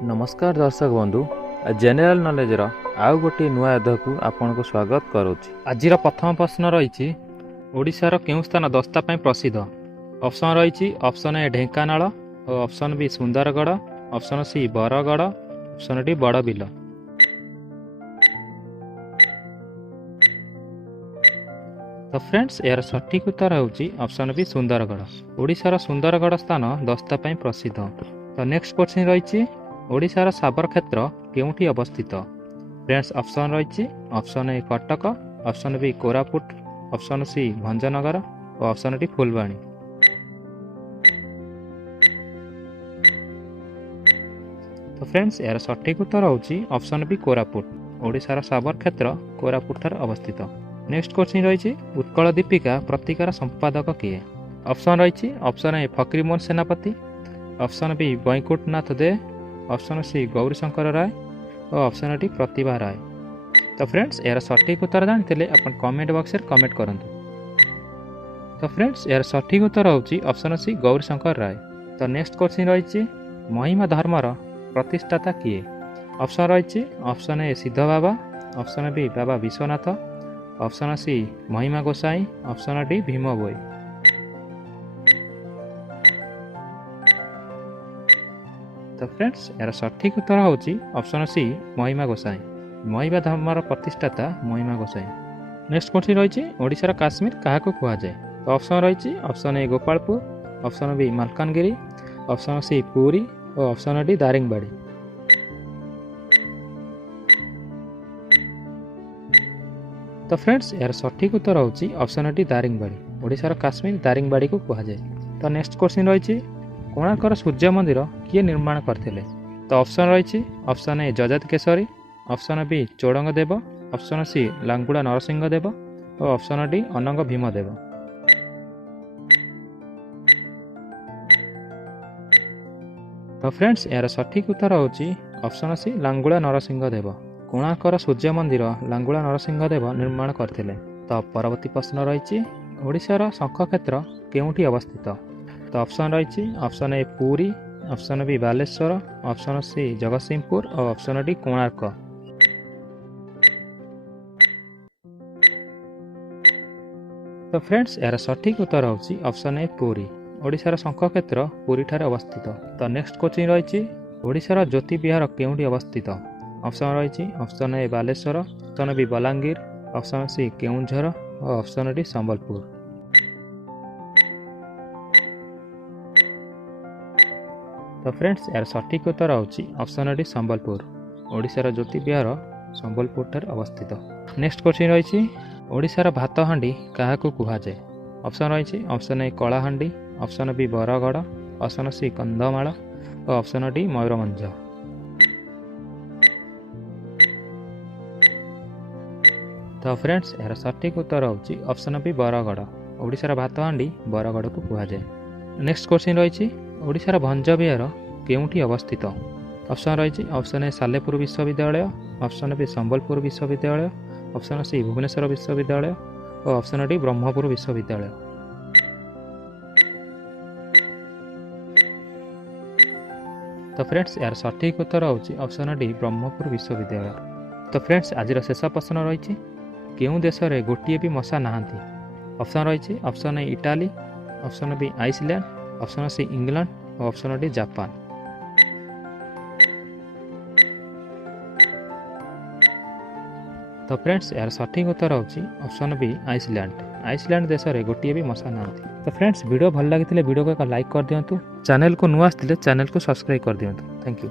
नमस्कार दर्शक बंधु जेनेल नॉलेज आउ गोटे नुआ अध्याय को आपन को स्वागत करुच्ची। आज प्रथम प्रश्न रही ओडिशार केउं स्थान दस्ता पाई प्रसिद्ध। ऑप्शन रही ऑप्शन ए ढेंकानाल और option B Sundargarh, option C Bargarh, option D Barbil. तो फ्रेंड्स यार सठिक उत्तर होउची ऑप्शन बी सुंदरगढ़। ओडिशार सुंदरगढ़ स्थान दस्ता पाई प्रसिद्ध। तो नेक्स्ट क्वेश्चन रही ओडिशार साबर क्षेत्र केउठी अवस्थित। फ्रेंड्स ऑप्शन रही option A Cuttack, option B Koraput, option C Bhanjanagar और ऑप्शन डी फुलबाणी। तो फ्रेंड्स यार सठिक उत्तर होउची ऑप्शन बी कोरापुट। ओडिशार साबर क्षेत्र कोरापुट ठार अवस्थित। नेक्स्ट क्वेश्चन रही उत्कल दीपिका पत्रिकार संपादक किए। ऑप्शन रही ऑप्शन ए फकीरमोहन सेनापति, ऑप्शन बी बैकुंठनाथ दे, ऑप्शन सी गौरीशंकर राय और ऑप्शन डी प्रतिभा राय। तो फ्रेंड्स यार सठिक उत्तर जानते अपन कमेंट बॉक्स में कमेंट करूँ। तो फ्रेंड्स यार सठिक उत्तर होउची ऑप्शन सी गौरीशंकर राय। तो नेक्स्ट क्वेश्चन रही महिमा धर्मर प्रतिष्ठाता किए। ऑप्शन रही ऑप्शन ए सिद्ध बाबा, ऑप्शन बी बाबा विश्वनाथ, ऑप्शन सी महिमा गोसाई, ऑप्शन डी भीम बोई। तो फ्रेंड्स यार सठिक उत्तर होउची ऑप्शन सी महिमा गोसाई। महिमा धर्मर प्रतिष्ठाता महिमा गोसाई। नेक्स्ट क्वेश्चन रही ओडिशार काश्मीर क्या कहुए। तो ऑप्शन रही option A Gopalpur, option B Malkangiri, option C Puri और ऑप्शन डी दारिंगबाड़ी। तो फ्रेंड्स यार सठिक उत्तर होउची ऑप्शन डी दारिंगबाड़ी। ओडिशार काश्मीर दारिंगबाड़ी को कहुए। तो नेक्स्ट क्वेश्चन रही कोणार्कर सूर्य मंदिर किए निर्माण करथिले। तो ऑप्शन रही option A Jajati Keshari, option B Chodaganga Dev, option C Langula Narasimha Dev और ऑप्शन डी अनंग भीम देव। तो फ्रेंड्स यार सठिक उत्तर होउची ऑप्शन सी लांगुड़ा नरसिंह देव। कोणार्कर सूर्य मंदिर लांगुड़ा नरसिंह देव निर्माण करथिले। तो परवर्ती प्रश्न रही ओडिशार शंख क्षेत्र केउठी अवस्थित। तो ऑप्शन रही option A Puri, option B Baleshwar, option C Jagatsinghpur और ऑप्शन डी कोणार्क। तो फ्रेंड्स यार सठिक उत्तर होउची ऑप्शन ए पुरी। ओडिशार शंख क्षेत्र पुरी ठारे अवस्थित। तो नेक्स्ट क्वेश्चन रही ओडिशार ज्योति विहार केउठी अवस्थित। ऑप्शन रही option A Baleshwar, option B Balangir, option C Keonjhar और ऑप्शन डी संबलपुर। तो फ्रेंड्स यार सठिक उत्तर होउची ऑप्शन डी संबलपुर। ओडिशार ज्योति विहार संबलपुर ठार अवस्थित। नेक्स्ट क्वेश्चन रही ओडिशार भात हांडी क्या कहुए। ऑप्शन रही option A Kalahandi, option B Bargarh, option C Kandhamal और ऑप्शन डी मयूरभंज। तो फ्रेंड्स यार सठिक उत्तर होउची ऑप्शन बी बरगढ़। ओडिशार भात हांडी बरगढ़ को कहुए। नेक्स्ट क्वेश्चन रही ओडिशार भंज विहार केउठी अवस्थित। ऑप्शन रही ऑप्शन ए सालेपुर विश्वविद्यालय, ऑप्शन बी संबलपुर विश्वविद्यालय, ऑप्शन सी भुवनेश्वर विश्वविद्यालय और ऑप्शन डी ब्रह्मपुर विश्वविद्यालय। तो फ्रेंड्स यार सठिक उत्तर होउची ऑप्शन डी ब्रह्मपुर विश्वविद्यालय। तो फ्रेंड्स आज शेष प्रश्न रही केउं देश में गोटे भी मशा नहांती। ऑप्शन रही option A Italy, option B Iceland, option C England और ऑप्शन डी जापान। तो फ्रेंड्स यार सठिक उत्तर होउची ऑप्शन बी आइसलैंड। आइसलैंड देश में गोटे भी मशा नहांती। तो फ्रेंड्स वीडियो भल लगी वीडियो को एक लाइक कर दिंतु। चैनल को नुआ आसते चैनल को सब्सक्राइब कर दिंतु। Thank you.